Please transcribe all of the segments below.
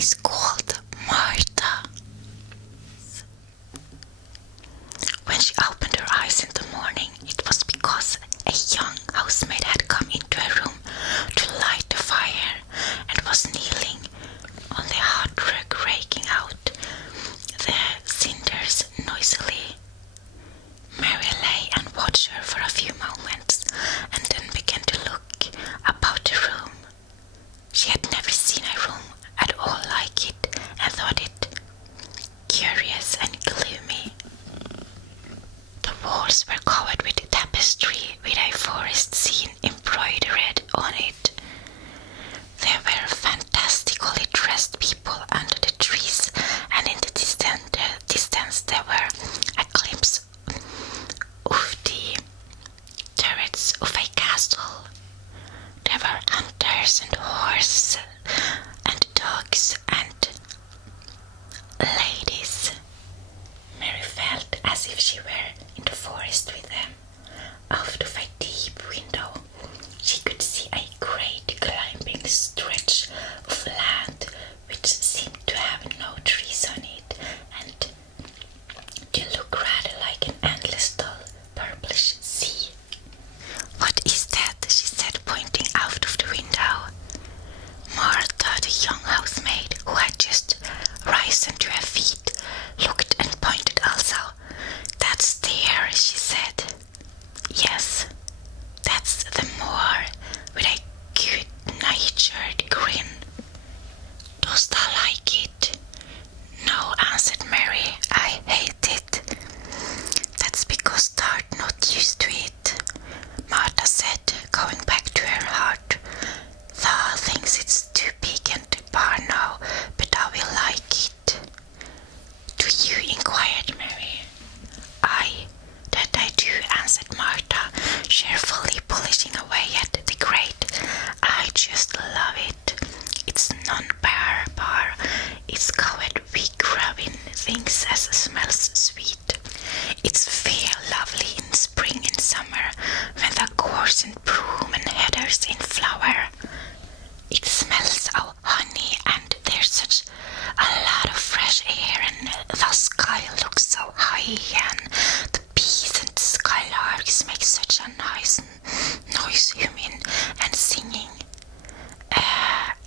is called Martha. When she opened her eyes in the morning, it was because a young housemaid had come into her room to light the fire and was kneeling on the hearthrug, raking out the cinders noisily. Mary lay and watched her for a few moments and then began to look about the room. She had never seen a room at all like it and thought it curious and gloomy. The walls were covered with tapestry with a forest scene embroidered on it. There were fantastically dressed people under the trees, and in the distance there were a glimpse of the turrets of a castle. There were hunters and horses and dogs and ladies. Mary felt as if she were in the forest with them. Out of a deep window, she could see a great climbing stretch of land which seemed to have no trees on it and to look rather like an endless dull purplish sea. "What is that?" she said, pointing out of the window. Martha, the young housemaid, who had just risen to her feet, looked and pointed also. "That's there," she said. "Yes, that's the moor," with a good-natured grin. "Does thou like it?" "No," answered Mary, "I hate it." "That's because thou'rt not used to it," Martha said, going back to her heart. "Thou thinks it's too big and too far now, but thou will like it." "Do you?" inquired Mary. "That I do," answered Martha, cheerfully polishing away at the grate. "I just love it. It's non-bar. It's covered with growing things as smells sweet. It's fair lovely in spring and summer, when the gorse and broom and heather's in flower. It smells of honey and there's such a lot of fresh air and the sky looks so high and the bees and skylarks make such a nice noise humming and singing.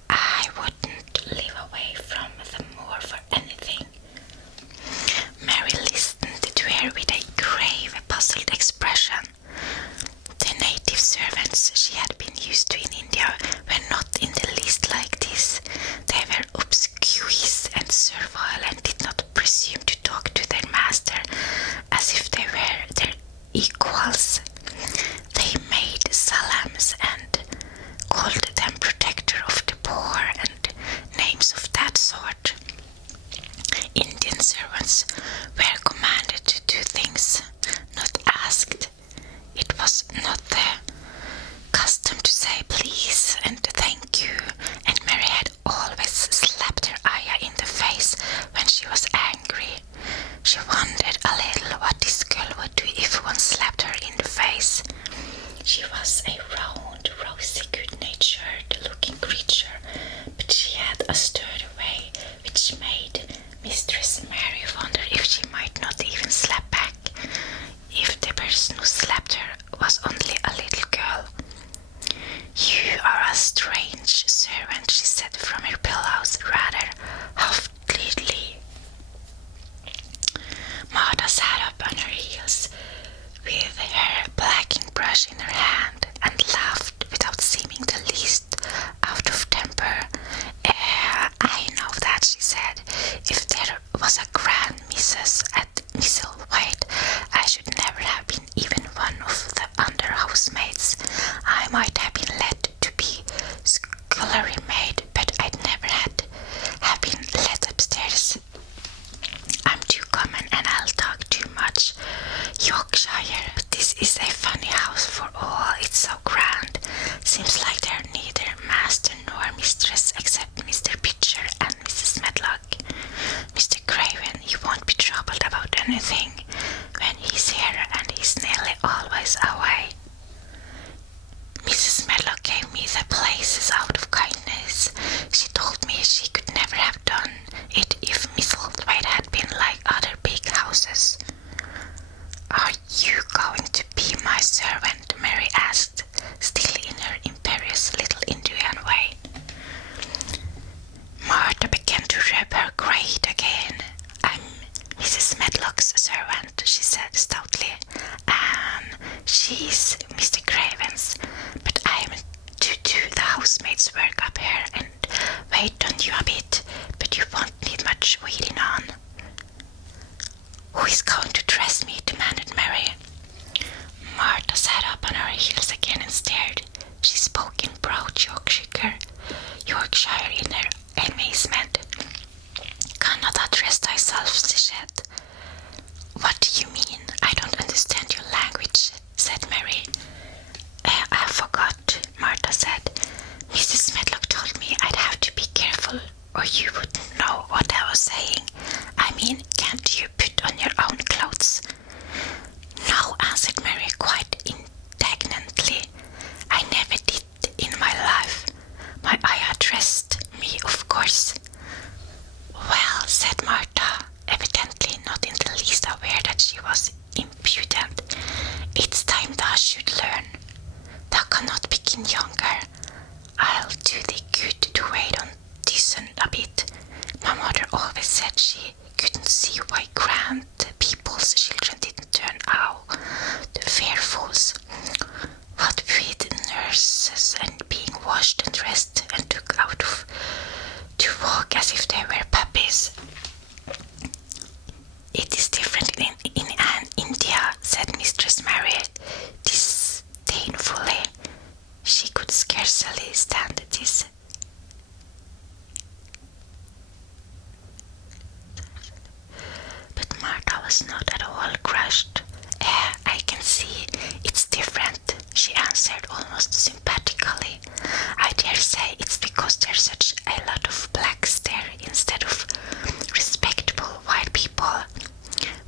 I wouldn't live away from the moor for anything." Mary listened to her with a grave, puzzled expression. The native servants she had been used to in India were not in the least like this. They were obsequious and servile and did not presume to talk to their master as if they were their equals. They made salams and called them protector of the poor and names of that sort. Indian servants were commanded to do things, not asked. It was not the custom to say please and thank you, and Mary had always slapped her ayah in the face when she was angry. She wondered a little what this girl would do if one slapped her in the face. She was a round, rosy, good-natured looking creature, but she had a sturdy way which made Mistress Mary wonder if she might not even slap back, if the person who slapped her was only a little girl. "You are a strange servant," she said from her pillows, rather huffily. Martha sat up on her heels with her blacking brush in her hand and laughed without seeming the least out of temper. "I she said. What do you mean? I don't understand your language, said Mary. I forgot, Martha said. Mrs. Medlock told me I'd have to be careful or you wouldn't know what I was saying. I mean, can't you put on your own clothes? No, answered Mary quite indignantly. I never did in my life. My ayah dressed me, of course. Well, said Martha, evidently not in the least aware that she was impudent. It's time thou should learn. Thou cannot begin younger. I'll do thee good to wait on Dickon a bit. My mother always said she couldn't see why grand people's children didn't turn out to fair fools. What with nurses and being washed and dressed and took out of to walk as if they were puppies. It is different in India, said Mistress Mary disdainfully. She could scarcely stand this. But Martha was not at all crushed. I can see it's different, she answered almost sympathetically. I dare say it's because there's such a lot of blacks there instead of respectable white people.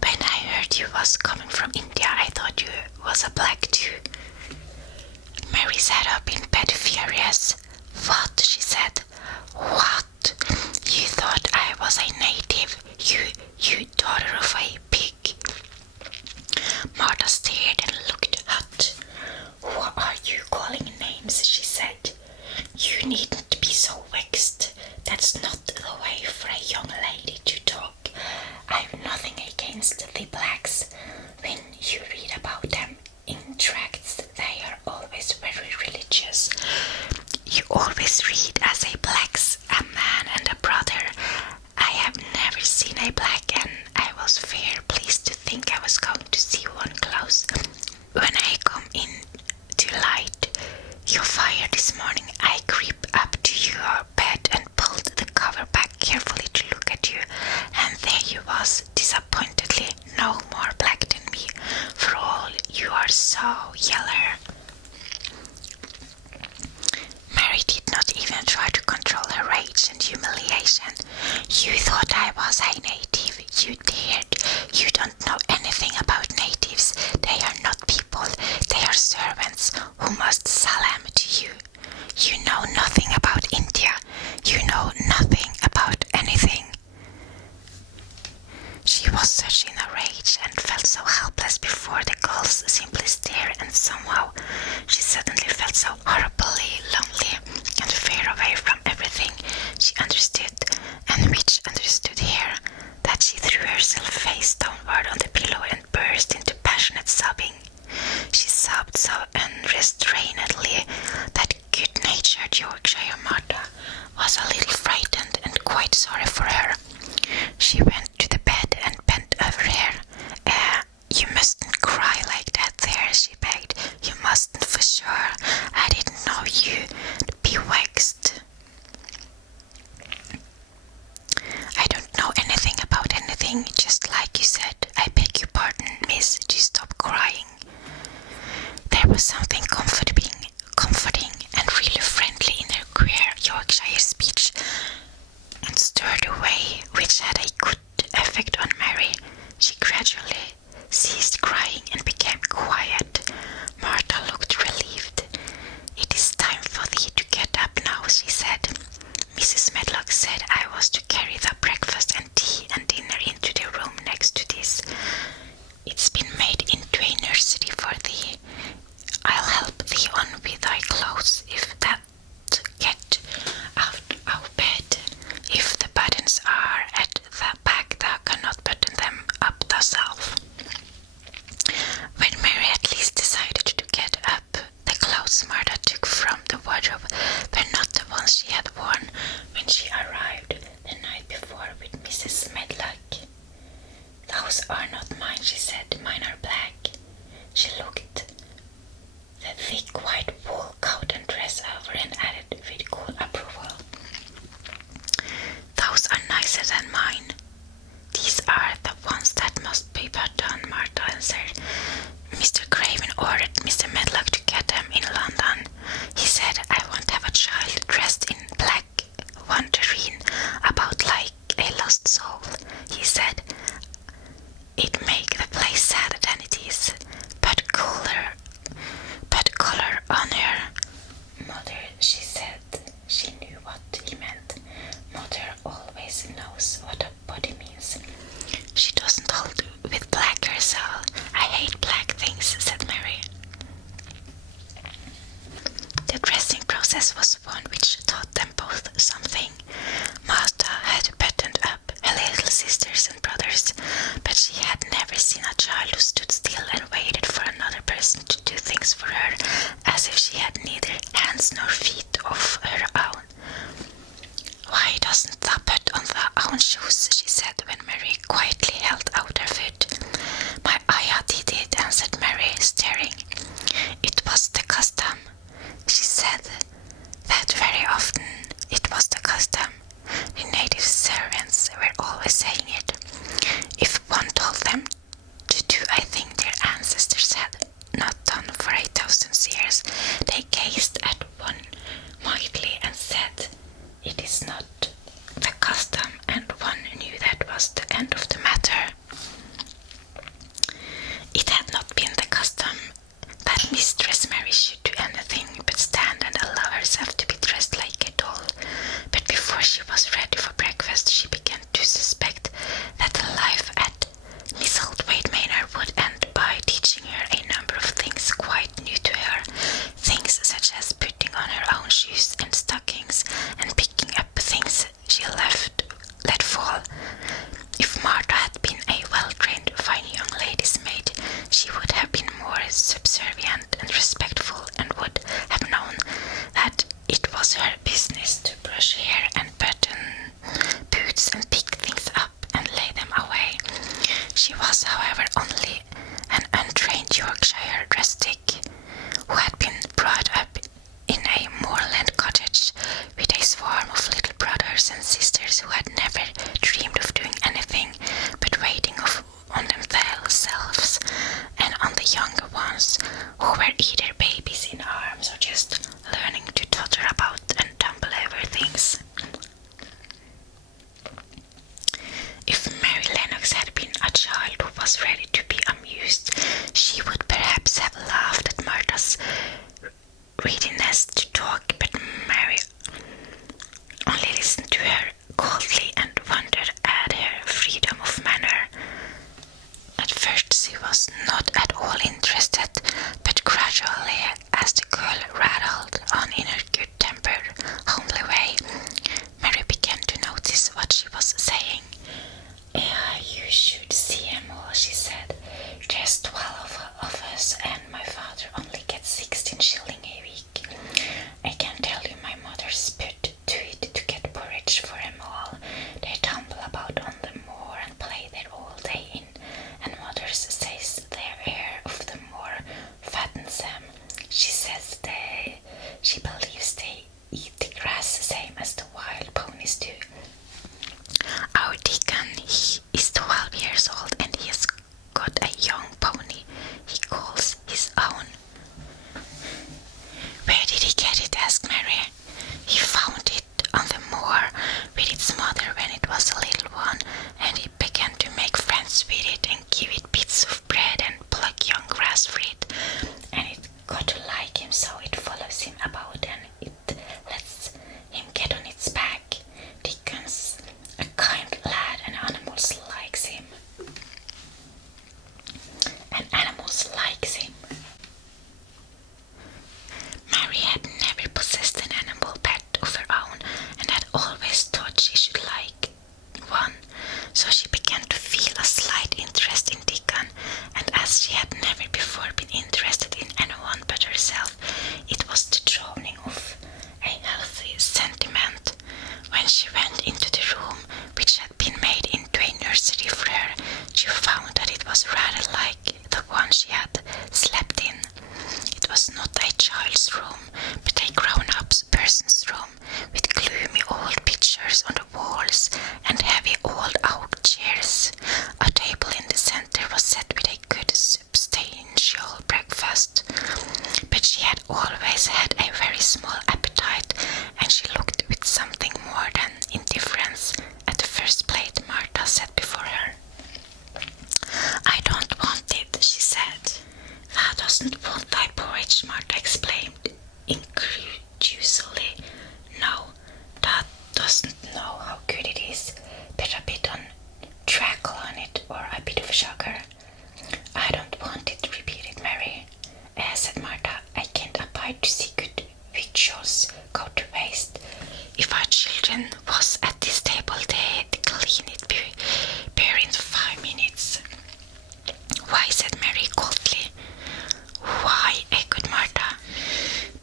When I heard you was coming from India, I thought you was a black too. Mary sat up in bed furious. What? She said. What? You thought I was a native? You daughter of a pig. Martha stared and looked hot. What are you calling names? She said. You needn't be so vexed. That's not the way for a young lady to talk. I've nothing against the blacks. When you read about them in tracts, they are always very religious. You always read as a blacks, a man and a brother. I have never seen a black, and I was fair pleased to think I was going to see one close. When I come in to light your fire this morning, I creep up to your bed and pulled the cover back carefully to look at you, and there you was, disappointedly no more black than me, for all you are so yeller. Mary did not even try to control her rage and humiliation. You thought I was a native. You dared. You don't know anything about natives. They are not people. They are servants who must salam to you. You know nothing about India. You know nothing about anything. She was such in a rage and felt so helpless before the girls simply stared, and somehow she suddenly felt so horribly lonely and far away from everything she understood and which understood her, that she threw herself face downward on the pillow and burst into passionate sobbing. She sobbed so unrestrainedly that good-natured Yorkshire Martha was a little frightened and quite sorry for her. She went to the bed and bent over her. You mustn't cry like that there, she begged. You mustn't for sure. I didn't know you'd be vexed. I don't know anything about anything, just like you said. I beg your pardon, miss, to stop crying. There was something comforting and really friendly in her queer Yorkshire speech, and stirred away, which had a good effect on Mary. She gradually ceased crying and became quiet. Martha looked relieved. It is time for thee to get up now, she said. Mrs. Medlock said I was to carry the breakfast and tea and dinner into the room next to this. It's been made into a nursery for thee. I'll help thee on with thy clothes if that get out of bed. If the buttons are at the back, thou cannot button them up thyself. When Mary at least decided to get up, the clothes Martha took from the wardrobe were not the ones she had worn when she arrived the night before with Mrs. Medlock. Those are not mine, she said. Mine are black. She looked the thick white wool coat and dress over and added with cool approval. Those are nicer than mine. These are never dreamed of doing anything but waiting on themselves and on the younger ones who were either babies in arms or just learning to totter about and tumble over things. If Mary Lennox had been a child who was ready to be amused, she would perhaps have laughed at Martha's readiness to talk, but Mary only listened to her coldly and wondered at her freedom of manner. At first she was not at all interested, but gradually, as the girl rattled on in her good-tempered, homely way, Mary began to notice what she was saying. You should see him all, she said. There's 12 of us and my father only gets 16 shillings a week. I can tell you my mother's put to it to get porridge for them all. They tumble about on the moor and play there all day in, and mother says their air of the moor fattens them. She says she believes they eat the grass the same as the wild ponies do. Our dickon, he is 12 years old and he has got a young pony he calls his own. Where did he get it? Asked Mary. He found it on the moor with its mother when it was a little one, and he began to make friends with it and give it bits of bread and pluck young grass for it. And it got to like him, so it follows him about and it lets him get on its back. Dickon's a kind lad and animals likes him. Mary had never possessed an animal pet of her own and had always thought she should like one, so she began to feel a slight interest in Dickon, and as she had never before been interested in anyone but herself, it was the dawning of a healthy sentiment. When she went into the room, which had been made into a nursery for her, she found that it was rather like the one she had slept in. It was not a child's room, but a grown-up person's room, with gloomy old pictures on the walls and heavy old oak chairs. A table in the center was set with a good substantial breakfast, but she had always had a very small appetite, and she looked with something more than indifference at the first plate Martha set before her. I don't want it, she said. Thou doesn't want thy porridge, Martha exclaimed incredulously. No, thou doesn't know how good it is. Put a bit on treacle on it, or a bit of sugar. I don't want it, repeated Mary. Said Martha, I can't abide to see good victuals go to waste. If our children was at this table, they'd clean it bare in 5 minutes. Why, said Mary coldly. Why, echoed Martha.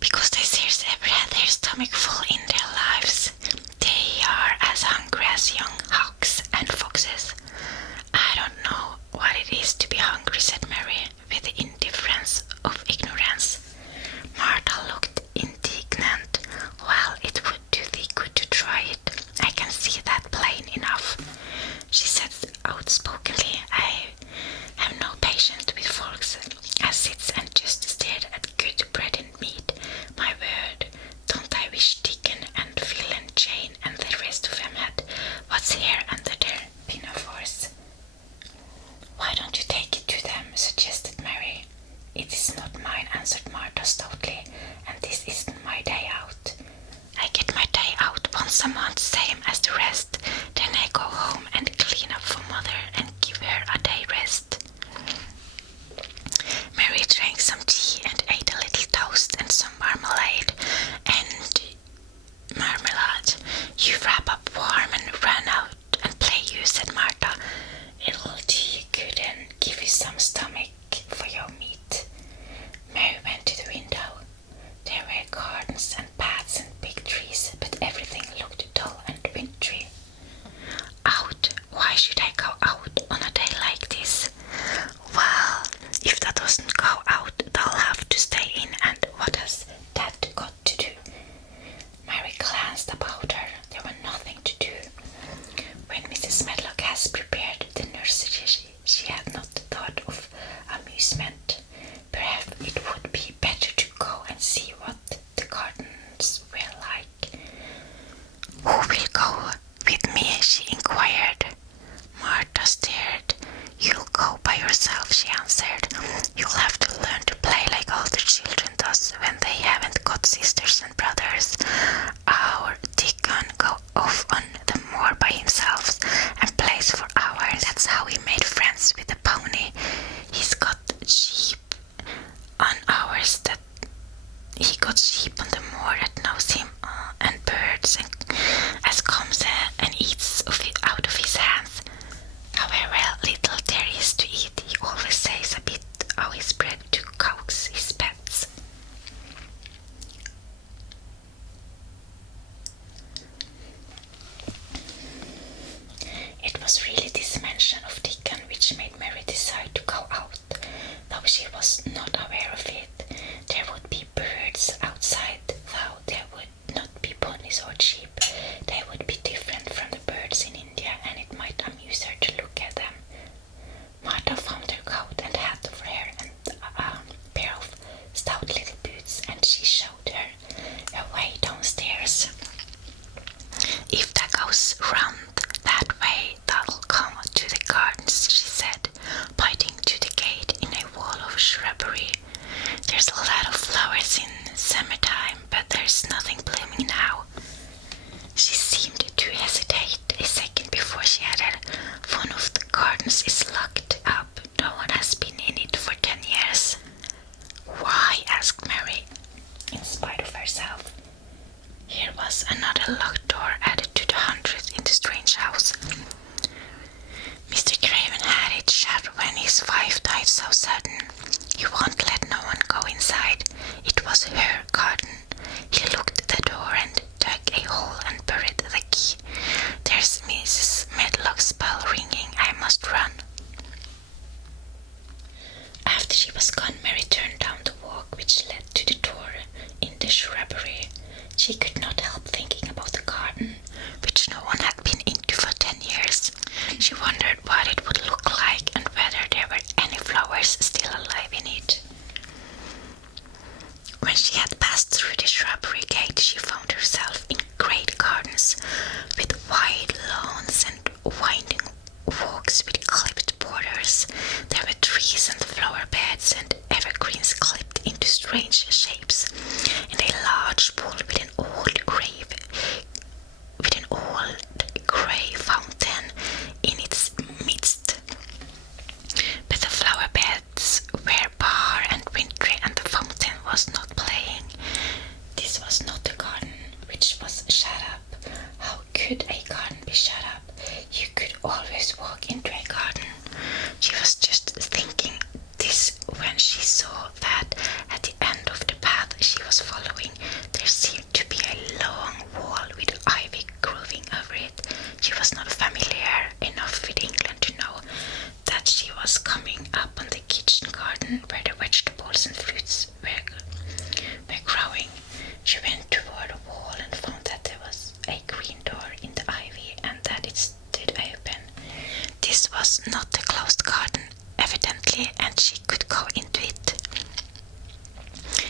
Because they scarce ever had their stomach full in their lives. They are as hungry as young hawks and foxes. I don't know what it is to be hungry, said Mary, with the indifference of ignorance. Martha looked indignant. Well, it would do thee good to try it. I can see that plain enough, she said outspokenly. I have no patience with folks as sits and just stared at good bread and meat. My word, don't I wish Dickon and Phil and Jane and the rest of them had what's here under their pinafores. Why don't you take it to them, suggested Mary. It is not mine, answered Martha stoutly, and this isn't my day out. I get my day out once a month, same as the rest. Then I go home and clean up for mother and give her a day rest. Mary drank some tea and ate a little toast and some marmalade. You wrap up warm and run out and play you himself and plays for hours. That's how he made friends with the pony. He's got sheep on hours that he got sheep on the moor that knows him, and birds and as comes and eats out of his hands. However little there is to eat, he always saves a bit of his bread to coax his pets. It was really this mention of Dickon which made Mary decide to go out, though she was not aware of it. There would be birds outside, though there would not be ponies or sheep. They would be different from the birds in India, and it might amuse her to look at them. Martha found her coat and hat for her and a pair of stout little boots, and she showed her a way downstairs. If that goes round that way, that'll come to the gardens, she said, pointing to the gate in a wall of shrubbery. There's a lot of flowers in summertime, but there's nothing blooming now. She seemed to hesitate a second before she added, one of the gardens is locked up. No one has been in it for 10 years. Why? Asked Mary, in spite of herself. Here was another locked door added to the 100 in the strange house. Mr. Craven had it shut when his wife died so sudden. He won't let no one go inside. It was her garden. He locked the door and dug a hole and buried the key. There's Mrs. Medlock's bell ringing. I must run. After she was gone, Mary turned down the walk which led to the door in the shrubbery. She could not help thinking about the garden, which no one had been into for 10 years. She wondered what it would look like and whether there were any flowers still alive in it. When she had passed through the shrubbery gate, she found herself in great gardens with wide lawns and winding walks with clipped borders. There were trees and flower beds and evergreens clipped into strange shapes, and a large pool with an old grey fountain in its midst. But the flower beds were bare and wintry, and the fountain was not playing. This was not a garden which was shut up. How could a garden be shut up? You could always walk into a garden. She was just thinking this when she saw that at the end of the path she was following there seemed to be a long wall with ivy growing over it. She was not familiar enough with England to know that she was coming up on the kitchen garden where the vegetables and fruits were growing. She went toward the wall and found that there was a green door in the ivy and that it stood open. This was not a closed garden, evidently, and she could go into it.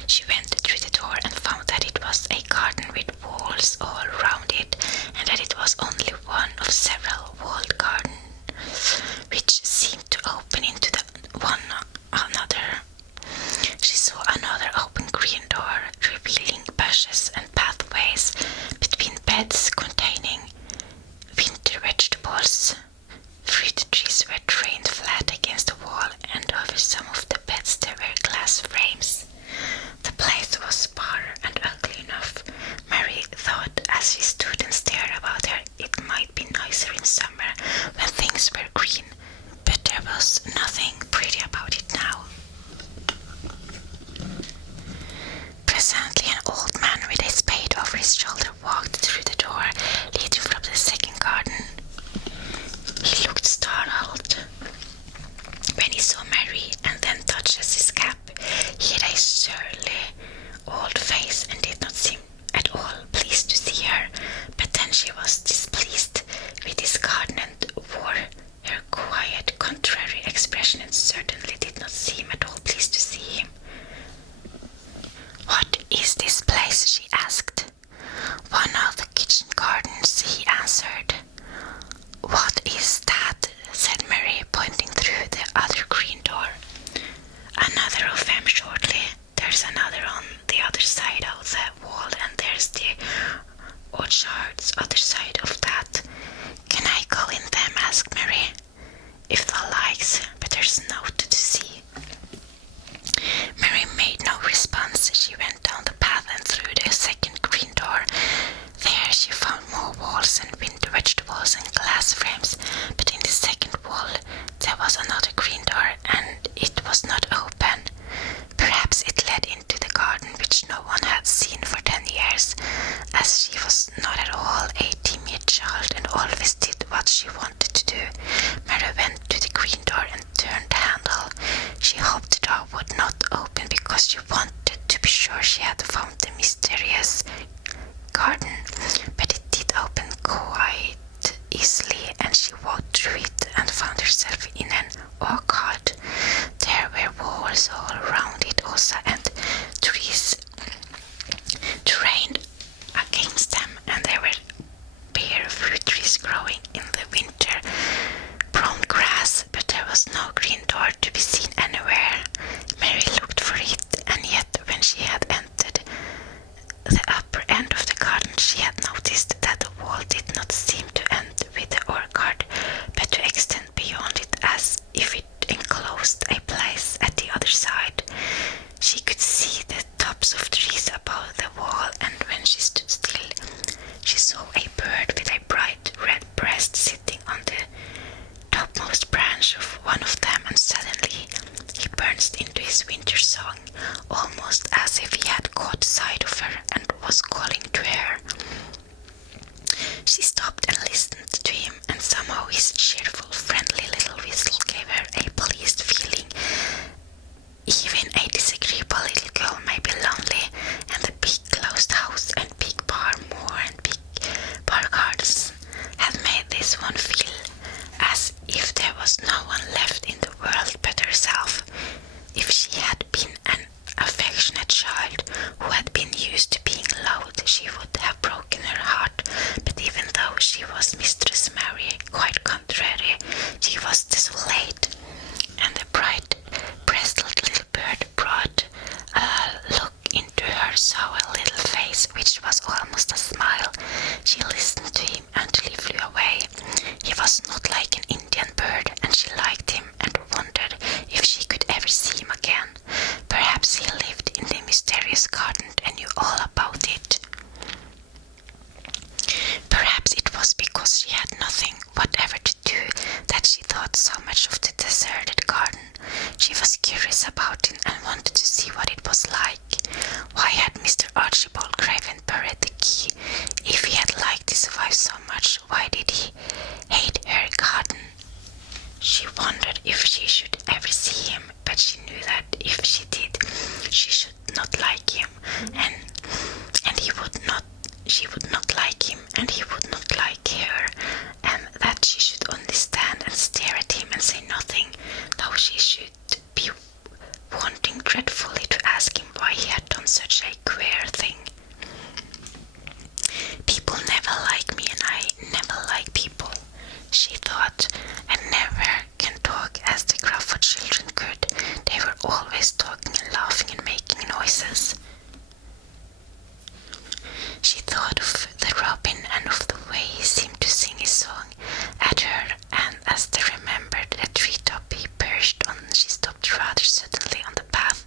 She went through the door and found that it was a garden with walls all round it, and that it was only one of several walled gardens which seemed to open into one another. She saw another open green door, revealing bushes and pathways between beds containing winter vegetables. Fruit trees were trained flat against the wall, and over some of the beds there were glass frames. The place was bare and ugly enough, Mary thought as wanted to do. Mary went to the green door and turned the handle. She hoped the door would not open because she wanted to be sure she had found the mysterious garden, but it did open quite easily, and she walked through it and found herself in an orchard. There were walls all around it also, and trees trained against them, and there were bare fruit trees growing in the winter brown grass, but there was no green door to be seen anywhere. Mary looked for it, and yet when she had entered the upper end of the garden, she had noticed that the wall did not seem to end with the orchard, but to extend beyond it as if it enclosed a place at the other side. She could see the tops of trees above the wall, and when she stood still, she saw a bird with a bright red breast sitting on the topmost branch of one of them, and suddenly he burst into his winter song, almost as if he had caught sight of her and was calling to her. She stopped and listened to him, and somehow his cheerful, friendly little whistle gave her a pleased feeling. Even a disagreeable little girl may be lonely, and the big closed house and big bar moor and big bar gardens had made this one feel as if there was no one left in the world but herself. If she had been an affectionate child who had been used to being loved, she would have broken her heart, but even though she was Mistress Mary, quite contrary, she was desolate, and the bright breasted little bird brought a look into her sour little face, which was almost a smile. She listened to him until he flew away. He was not like an Indian bird, and she liked him and wondered if she could ever see him again. Perhaps he lived in the mysterious garden and knew all about it. Perhaps it was because she had nothing whatever to do that she thought so much of the deserted garden. She was curious about it and wanted to see what it was like. Why had Mr. Archibald Craven buried the key? If he had liked his wife so much, why did he hate her garden? She wondered if she should ever see him, but she knew that if she did, she should not like him, and she would not like him, and he would not like her, and that she should only stand and stare at him and say nothing, though she should be wanting dreadfully to ask him why he had done such a queer thing. People never like me, and I never like people, she thought, and never can talk as the Crawford children could. They were always talking and laughing and making noises. She thought of the robin and of the way he seemed to sing his song at her, and as they remembered the treetop he perched on, she stopped rather suddenly on the path.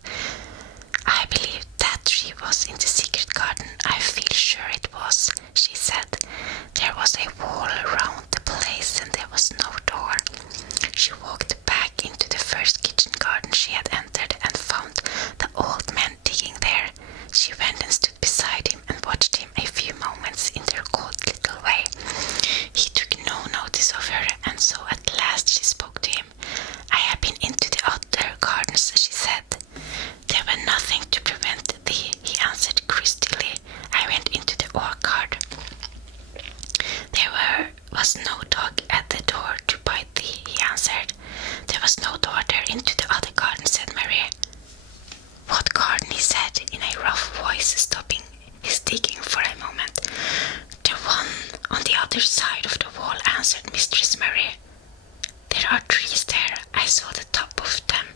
I believe that tree was in the secret garden. I feel sure it was, she said. There was a wall around the place and there was no door. She walked back into the first kitchen garden she had entered and found the old man digging there. She went and stood beside him and watched him a few moments in their cold little way. He took no notice of her, and so at last she spoke to him. I have been into the other gardens, she said. There were nothing to prevent thee, he answered crustily. I went into the orchard. There was no dog at the door to bite thee, he answered. There was no door there into the other garden, said Mary. What garden? He said in a rough voice, stopping his digging for a moment. The one on the other side of the wall, answered Mistress Mary. There are trees there. I saw the top of them.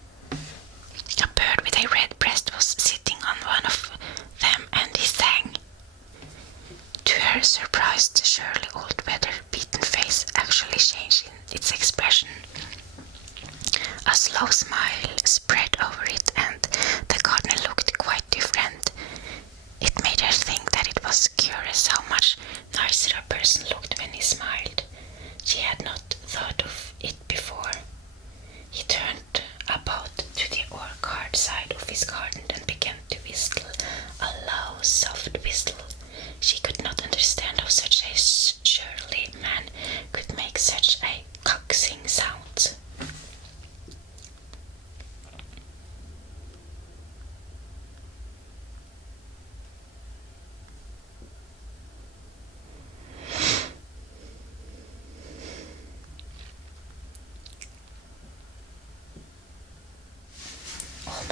A bird with a red breast was sitting on one of them, and he sang. To her surprised, surely old weather-beaten face actually changed in its expression. A slow smile spread over it, and the gardener looked quite different. It made her think that it was curious how much nicer a person looked when he smiled. She had not thought of it before. He turned about to the orchard side of his garden and began to whistle, a low, soft whistle. She could not understand how such a surly man could make such a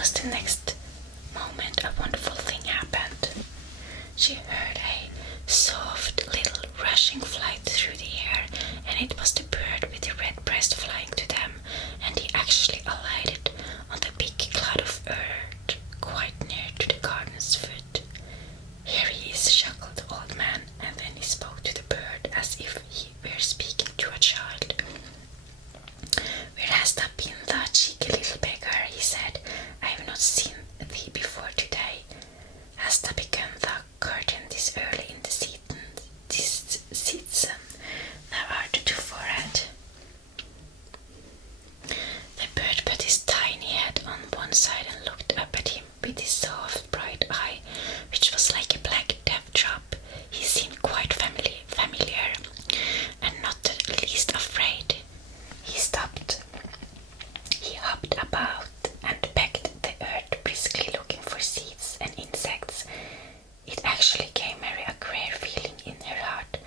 Just the next moment, a wonderful thing happened. She heard a soft little rushing flight through the air, and it was the bird with the red breast flying to them, and he actually alighted on the big cloud of earth quite near to the garden's foot. "Here he is," chuckled the old man, and then he spoke to the bird as if he were speaking to a child. "Where hast thou been, thou cheeky little beggar?" he said. "I have not seen thee before today. Hast thou begun thy curtain this early in the season? Thou art too forehead." The bird put his tiny head on one side and looked up at him with his soft bright eye, which was like a black dewdrop. He seemed quite familiar and not the least afraid. He stopped. He hopped about and pecked the earth briskly, looking for seeds and insects. It actually gave Mary a queer feeling in her heart,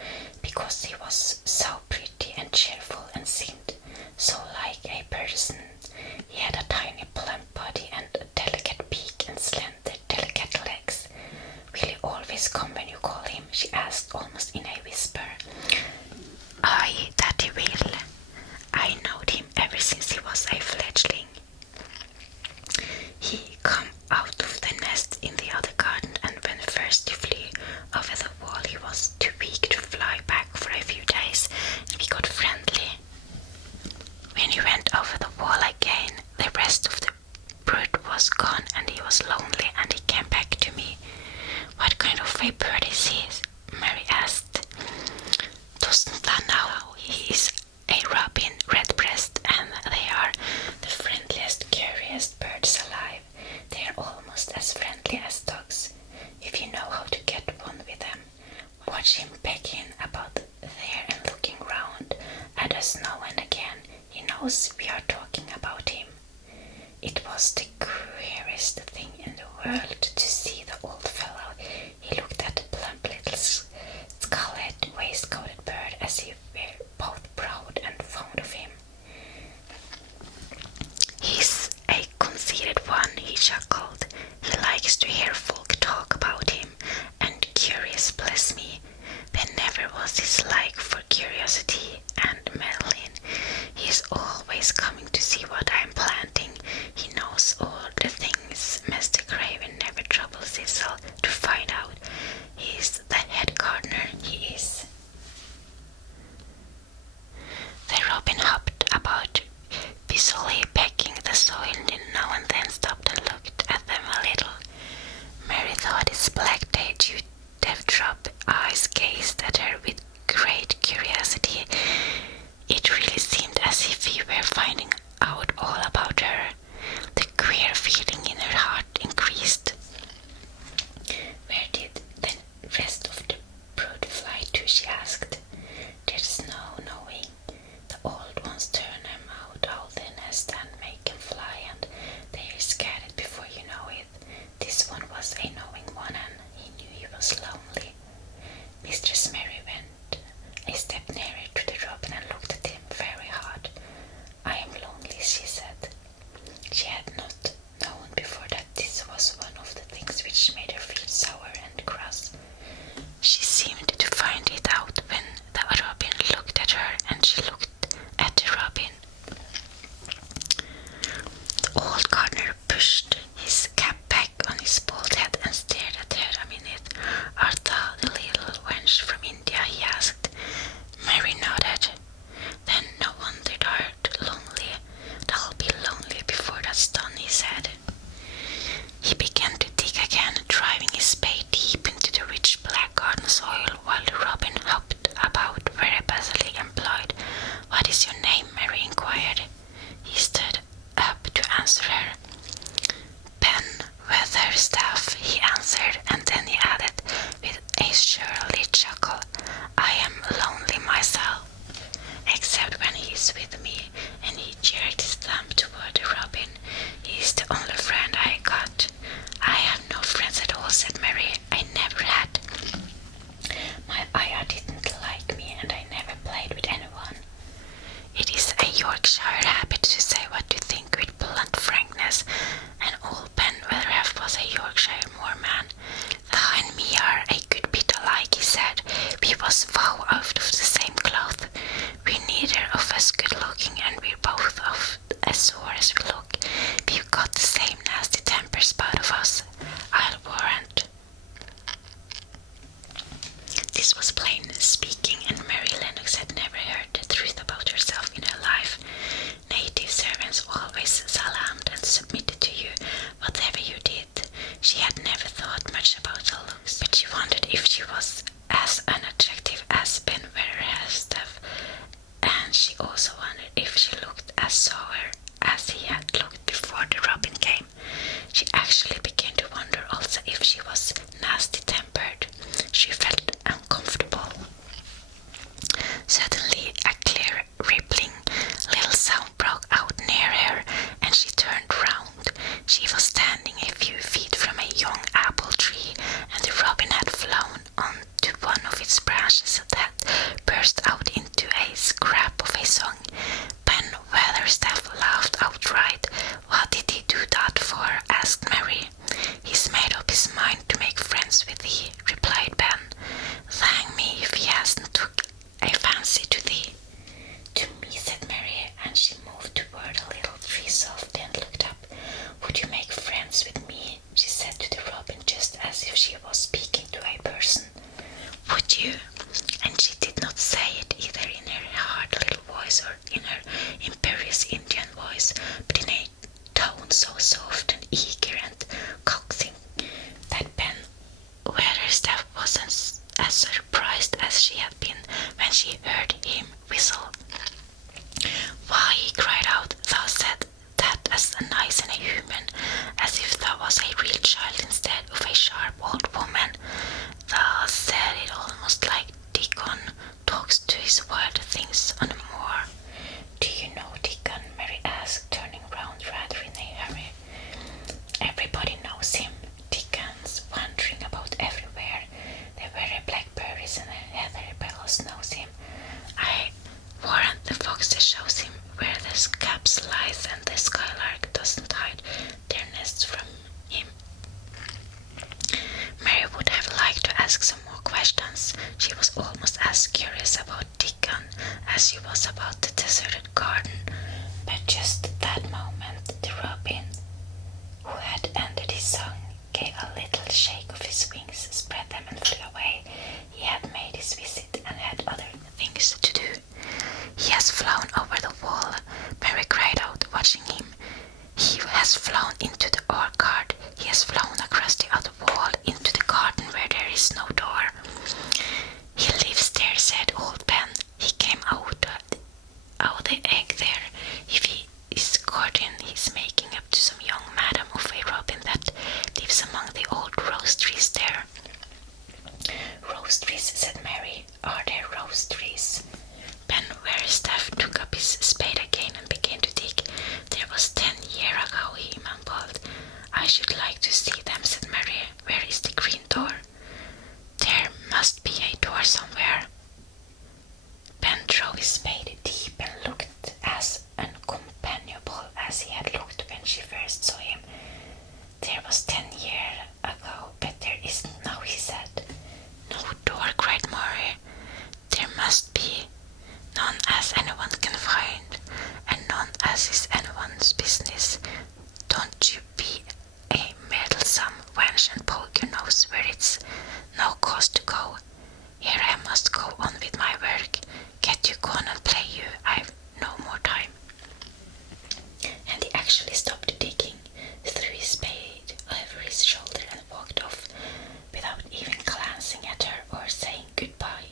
because he was so pretty and cheerful and seemed so like a person. He had a tiny plump body and a delicate beak and slender, delicate legs. "Will he always come when you call him?" she asked, almost in a whisper. "Aye, that he will. I knowed him ever since he was a fledgling. He come out of the nest in the other garden, and when first he flew over the wall he was too weak to fly back for a few days, and we got friendly. When he went over the wall again, the rest of the brood was gone, and he was lonely, and he came back to me." "What kind of a bird is he?" Mary asked. "Doesn't thou know? He is a robin redbreast, and they are the friendliest, curious birds alive. They are almost as friendly as dogs, if you know how to get one with them. Watch him pecking about there and looking round at us now and again. He knows we are talking about him." It was the queerest thing in the world to see the old fellow. He looked at the plump little scarlet waistcoated bird as if we were both proud and fond of him. "He's a conceited one," he chuckled. "He likes to hear folk talk about him, and curious, bless me. There never was his like for curiosity and meddling. He is always coming to see what I am planting. He knows all the things Mr. Craven never troubles himself to find out. He is the head gardener, he is." The robin hopped about, busily pecking the soil, and now and then stopped and looked at them a little. Mary thought his black dewdrop eyes gazed at her with great curiosity. It really seemed as if he were finding out all about her. The queer feeling in her heart increased. "Where did the rest of the brood fly to?" she asked. "There's no knowing. The old ones turn them out of the nest and make them fly, and they're scattered before you know it. This one was a knowing one, and he knew he was lonely." Mistress Mary went a step nearer to the robin and looked at him very hard. "I am lonely," she said. She had not known before that this was one of the things which made her feel sour and cross. She seemed to find it out when the robin looked at her, and she looked at the robin. The old gardener pushed his cap back on his bald head and stared at her a minute. "Art thou the little wench from India?" he asked. Mary nodded. "Then no wonder thou'rt lonely. Thou'll be lonely before that's done," he said. He began to dig again, driving his spade deep into the rich black garden soil, while the robin hopped about very busily employed. "What is your name?" Mary inquired. He stood up to answer her. "Ben Weatherstaff," he answered, and then he added with a surly chuckle, "I am lonely myself, except when he is with me," and he jerked his thumb toward the robin. "He is the only friend I got." "I have no friends at all," said Mary. "I never had. My ayah didn't like me, and I never played with anyone." It is a Yorkshire habit to say what you think with blunt frankness, and all was vow out of the same cloth. We're neither of us good looking, and we're both of as sore as we look. We've got the same nasty tempers, both of us, I'll warrant. This was plain speaking, and Mary Lennox had never heard the truth about herself in her life. Native servants always salaamed and submitted to you, whatever you did. She had never thought much about her looks, but she wondered if she was as unattractive as Ben Weatherstaff, and she also wondered if she looked as sour as he had looked before the robin came. She actually began to wonder also if she was nasty-tempered. She felt uncomfortable. Suddenly a clear, rippling little sound broke out near her, and she turned round. She was standing a few feet from a young apple tree, and the robin had flown onto one of its branches that burst out into a scrap of a song. Ben Weatherstaff laughed outright. "What did he do that for?" asked Mary. "He's made up his mind to make friends with thee," replied Ben. "Thank me if he hasn't took a fancy to thee." "To me," said Mary, and she moved toward a little tree softly and looked up. "Would you make friends with me?" she said to the robin, just as if she was speaking to a person. "Would you?" And she did not say it either in her hard little voice or in her imperious Indian voice, but in a tone so soft and eager and coaxing that Ben Weatherstaff wasn't as surprised as she had been when she heard him whistle. "Why," he cried out, "thou said that as nice and a human, as if thou was a real child instead of a sharp old woman. Thou said it almost like Dickon talks to his wild things on the moor." "Do you know Dickon?" Mary asked, turning round rather in a hurry. "Everybody knows him. Dickon's wandering about everywhere. The very blackberries and the heather bellows knows him. I warrant the foxes shows him where the scabs lies, and the skylark doesn't hide their nests from him." Mary would have liked to ask some more questions. She was almost as curious about Dickon as she was about the deserted garden, but just at that moment the robin, who had ended his song, gave a little shake of his wings, spread them and flew away. He had made his visit and had other things to do. "He has flown over the wall," Mary cried out, watching him. "He has flown into the orchard. He has flown across the other wall into the garden where there is no door." "He lives there," said old Ben. "He came out the egg there. If he is courting, he's making up to some young madam of a robin that lives among the old rose trees there." "Rose trees," said Mary. "Are there rose trees?" Ben Weatherstaff took up his spade again and began to dig. "There was 10 years ago," he mumbled. "I should like to see them," said Mary. "Where is the green door?" "There must be a door somewhere." Ben drove his spade deep and looked as uncompanionable as he had looked when she first saw him. "There was 10 years ago, but there isn't now," he said. "No door," cried Mary. "There must be. None as anyone can find, and none as is anyone's business. Don't you be a meddlesome wench and poke your nose where it's no cause to go. Here I must go on with my work. Get you gone and play you. I've no more time." And he actually stopped digging, threw his spade over his shoulder and walked off without even glancing at her or saying goodbye.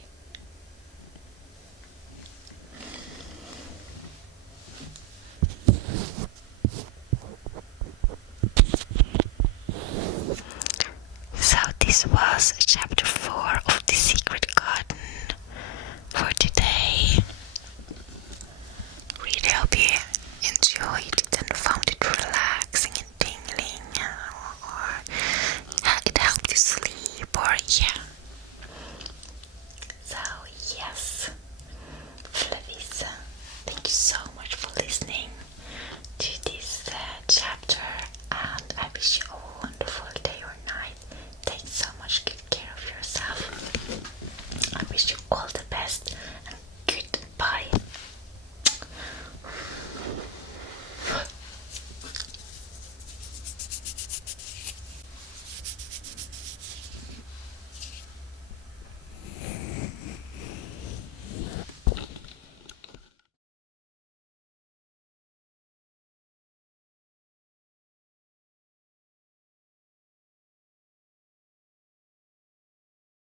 So this was chapter